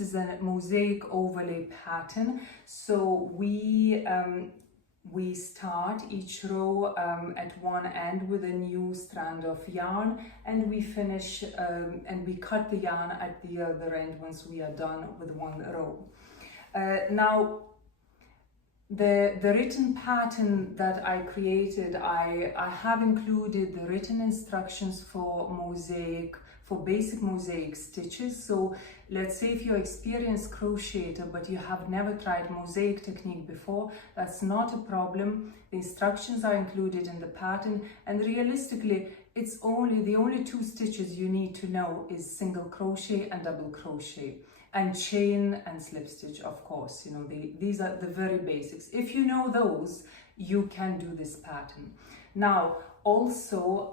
this is a mosaic overlay pattern. So we start each row at one end with a new strand of yarn, and we finish and we cut the yarn at the other end once we are done with one row. Now the written pattern that I created, I have included the written instructions for mosaic, for basic mosaic stitches. So let's say if you're experienced crocheter but you have never tried mosaic technique before, that's not a problem. The instructions are included in the pattern, and realistically it's the only two stitches you need to know is single crochet and double crochet, and chain and slip stitch, of course. You know, these are the very basics. If you know those, you can do this pattern. Now also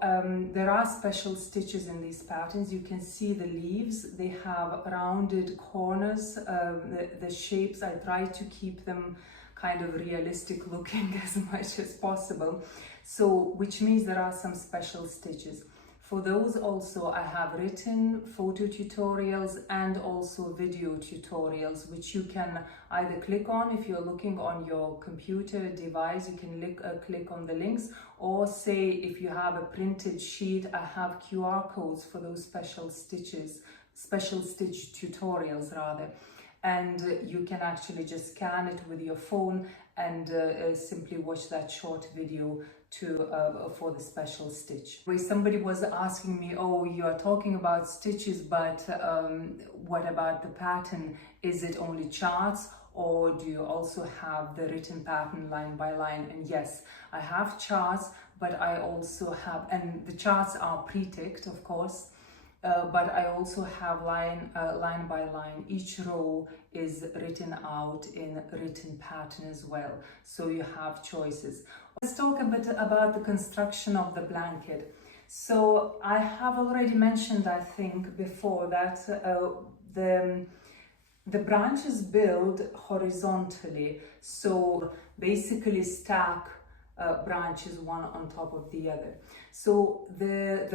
there are special stitches in these patterns. You can see the leaves, they have rounded corners. The shapes, I try to keep them kind of realistic looking as much as possible, so which means there are some special stitches. For those also I have written photo tutorials and also video tutorials, which you can either click on if you're looking on your computer device. You can click on the links, or say if you have a printed sheet, I have QR codes for those special stitches, special stitch tutorials rather, and you can actually just scan it with your phone and simply watch that short video for the special stitch. Somebody was asking me, oh, you are talking about stitches, but what about the pattern? Is it only charts, or do you also have the written pattern line by line? And yes, I have charts, but I also have, and the charts are pre-ticked, of course, but I also have line by line. Each row is written out in written pattern as well, so you have choices. Let's talk a bit about the construction of the blanket. So I have already mentioned, I think, before that the branches build horizontally, so basically stack branches one on top of the other. So the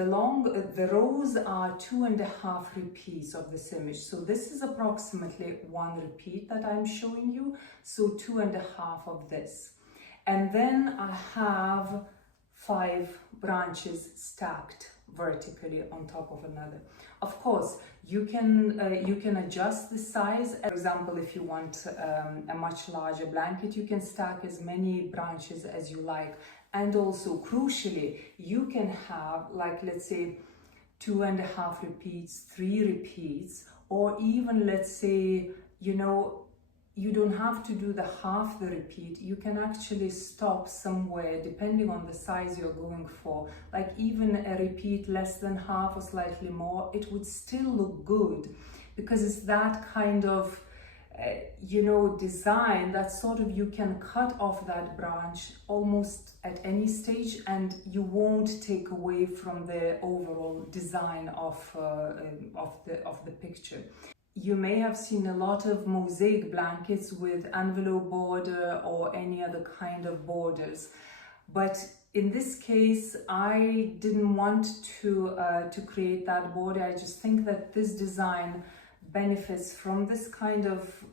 rows are 2.5 repeats of this image. So this is approximately 1 repeat that I'm showing you, so 2.5 of this. And then I have 5 branches stacked vertically on top of another. Of course, you can adjust the size. For example, if you want a much larger blanket, you can stack as many branches as you like. And also, crucially, you can have, like, let's say 2.5 repeats, 3 repeats, or even, let's say, you know, you don't have to do the half the repeat. You can actually stop somewhere depending on the size you're going for. Like even a repeat less than half or slightly more, it would still look good, because it's that kind of you know, design that sort of you can cut off that branch almost at any stage, and you won't take away from the overall design of the picture. You may have seen a lot of mosaic blankets with envelope border or any other kind of borders, but in this case I didn't want to create that border. I just think that this design benefits from this kind of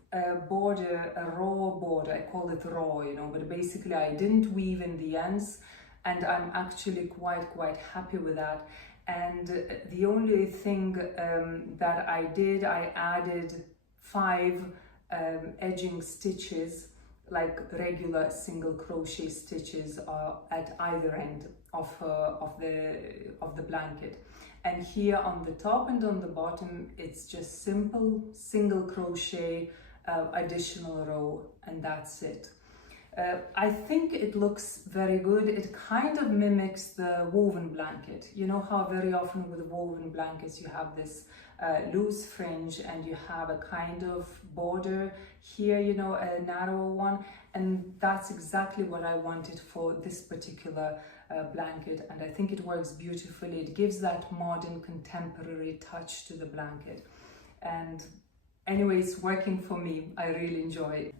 border, a raw border. I call it raw, you know, but basically I didn't weave in the ends, and I'm actually quite happy with that. And the only thing that I did, I added 5 edging stitches, like regular single crochet stitches at either end of the blanket. And here on the top and on the bottom, it's just simple single crochet, additional row, and that's it. I think it looks very good. It kind of mimics the woven blanket. You know how very often with woven blankets you have this loose fringe and you have a kind of border here, you know, a narrow one, and that's exactly what I wanted for this particular blanket, and I think it works beautifully. It gives that modern contemporary touch to the blanket, and anyway, it's working for me. I really enjoy it.